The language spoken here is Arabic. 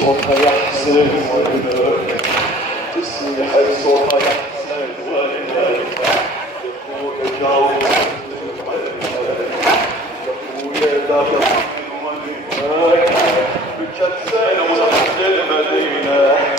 صوتها يحزن وينك، تصيح صوتها يحزن وينك، يقول جاوب يا دافع وينك، بكت زين وسط المدينة